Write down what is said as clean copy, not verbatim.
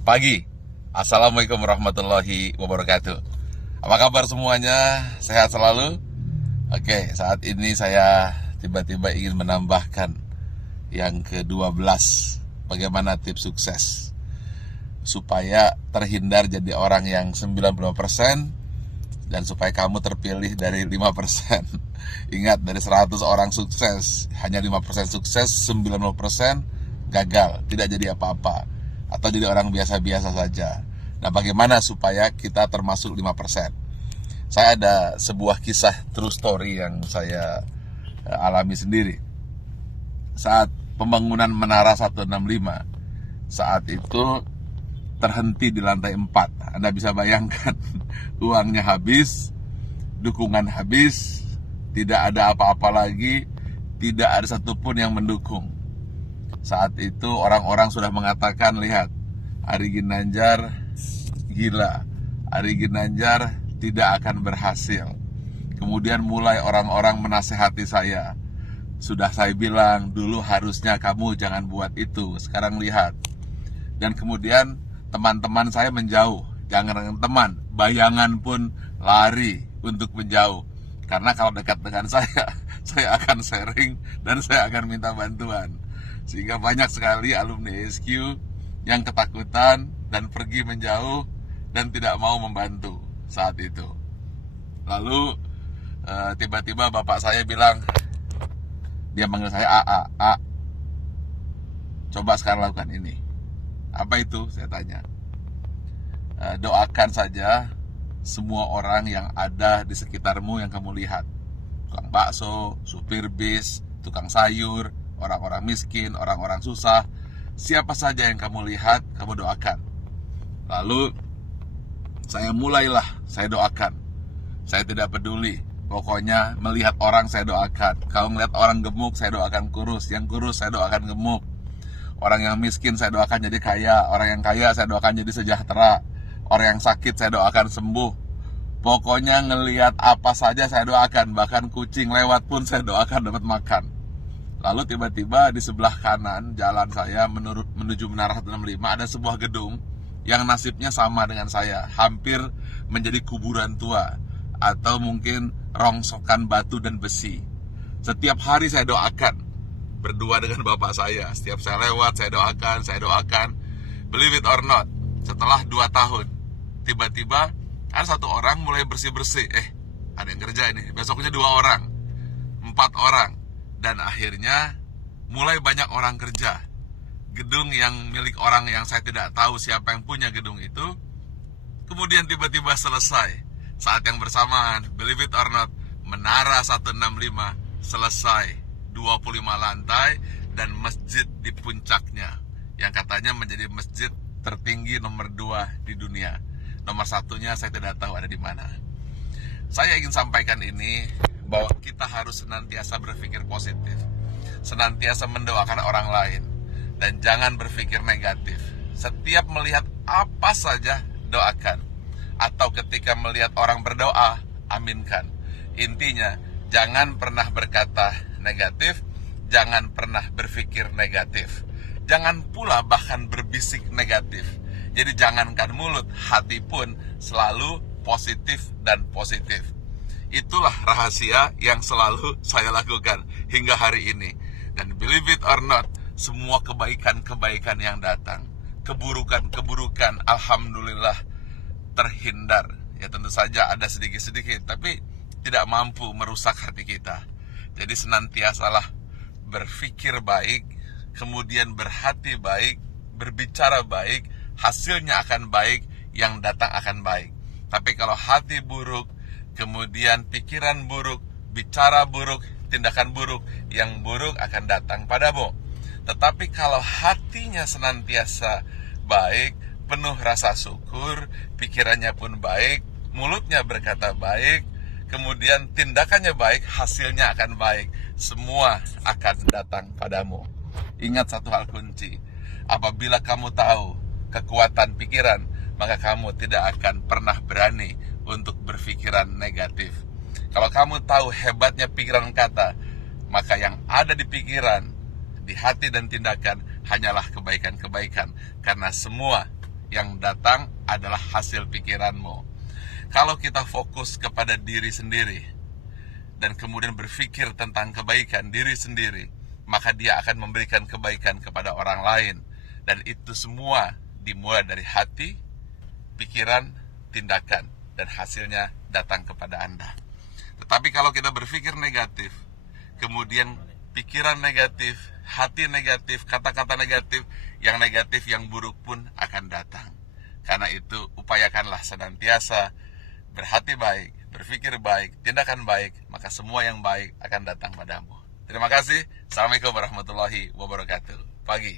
pagi. Assalamualaikum warahmatullahi wabarakatuh. Apa kabar semuanya? Sehat selalu? Oke, saat ini saya tiba-tiba ingin menambahkan yang ke-12. Bagaimana tips sukses supaya terhindar jadi orang yang 95% dan supaya kamu terpilih dari 5%. Ingat, dari 100 orang sukses, hanya 5% sukses, 90% gagal, tidak jadi apa-apa, atau jadi orang biasa-biasa saja. Nah, bagaimana supaya kita termasuk 5%? Saya ada sebuah kisah true story yang saya alami sendiri. Saat pembangunan Menara 165, saat itu terhenti di lantai 4. Anda bisa bayangkan, uangnya habis, dukungan habis, tidak ada apa-apa lagi, tidak ada satupun yang mendukung. Saat itu orang-orang sudah mengatakan, lihat, Ari Ginanjar gila, Ari Ginanjar tidak akan berhasil. Kemudian mulai orang-orang menasehati saya. Sudah saya bilang, dulu harusnya kamu jangan buat itu, sekarang lihat. Dan kemudian teman-teman saya menjauh. Jangan teman, bayangan pun lari untuk menjauh. Karena kalau dekat dengan saya akan sharing dan saya akan minta bantuan. Sehingga banyak sekali alumni SQ yang ketakutan dan pergi menjauh dan tidak mau membantu saat itu. Lalu tiba-tiba bapak saya bilang, dia manggil saya A, coba sekarang lakukan ini. Apa itu? Saya tanya. Doakan saja semua orang yang ada di sekitarmu yang kamu lihat. Tukang bakso, supir bis, tukang sayur, orang-orang miskin, orang-orang susah. Siapa saja yang kamu lihat, kamu doakan. Lalu saya doakan. Saya tidak peduli. Pokoknya melihat orang saya doakan. Kalau melihat orang gemuk, saya doakan kurus. Yang kurus saya doakan gemuk. Orang yang miskin saya doakan jadi kaya. Orang yang kaya saya doakan jadi sejahtera. Orang yang sakit saya doakan sembuh. Pokoknya ngelihat apa saja saya doakan. Bahkan kucing lewat pun saya doakan dapat makan. Lalu tiba-tiba di sebelah kanan jalan saya menuju Menara 165 ada sebuah gedung yang nasibnya sama dengan saya. Hampir menjadi kuburan tua atau mungkin rongsokan batu dan besi. Setiap hari saya doakan. Berdua dengan bapak saya. Setiap saya lewat saya doakan. Believe it or not, setelah 2 tahun tiba-tiba ada satu orang mulai bersih-bersih. Ada yang kerja ini. Besoknya 2 orang, 4 orang. Dan akhirnya mulai banyak orang kerja. Gedung yang milik orang yang saya tidak tahu siapa yang punya gedung itu, kemudian tiba-tiba selesai. Saat yang bersamaan, believe it or not, Menara 165 selesai, 25 lantai dan masjid di puncaknya, yang katanya menjadi masjid tertinggi nomor 2 di dunia. Nomor 1-nya saya tidak tahu ada di mana. Saya ingin sampaikan ini, bahwa kita harus senantiasa berpikir positif, senantiasa mendoakan orang lain, dan jangan berpikir negatif. Setiap melihat apa saja, doakan. Atau ketika melihat orang berdoa, aminkan. Intinya, jangan pernah berkata negatif, jangan pernah berpikir negatif. Jangan pula bahkan berbisik negatif. Jadi jangankan mulut, hati pun selalu positif dan positif. Itulah rahasia yang selalu saya lakukan hingga hari ini. Dan believe it or not, semua kebaikan-kebaikan yang datang, keburukan-keburukan, alhamdulillah terhindar. Ya tentu saja ada sedikit-sedikit, tapi tidak mampu merusak hati kita. Jadi senantiasalah berpikir baik, kemudian berhati baik, berbicara baik, hasilnya akan baik, yang datang akan baik. Tapi kalau hati buruk, kemudian pikiran buruk, bicara buruk, tindakan buruk, yang buruk akan datang padamu. Tetapi kalau hatinya senantiasa baik, penuh rasa syukur, pikirannya pun baik, mulutnya berkata baik, kemudian tindakannya baik, hasilnya akan baik. Semua akan datang padamu. Ingat satu hal kunci, apabila kamu tahu kekuatan pikiran, maka kamu tidak akan pernah berani untuk berpikiran negatif. Kalau kamu tahu hebatnya pikiran kata, maka yang ada di pikiran, di hati dan tindakan hanyalah kebaikan-kebaikan. Karena semua yang datang adalah hasil pikiranmu. Kalau kita fokus kepada diri sendiri dan kemudian berpikir tentang kebaikan diri sendiri, maka dia akan memberikan kebaikan kepada orang lain. Dan itu semua dimulai dari hati, pikiran, tindakan, dan hasilnya datang kepada Anda. Tetapi kalau kita berpikir negatif, kemudian pikiran negatif, hati negatif, kata-kata negatif, yang buruk pun akan datang. Karena itu upayakanlah senantiasa berhati baik, berpikir baik, tindakan baik, maka semua yang baik akan datang padamu. Terima kasih. Assalamualaikum warahmatullahi wabarakatuh. Pagi.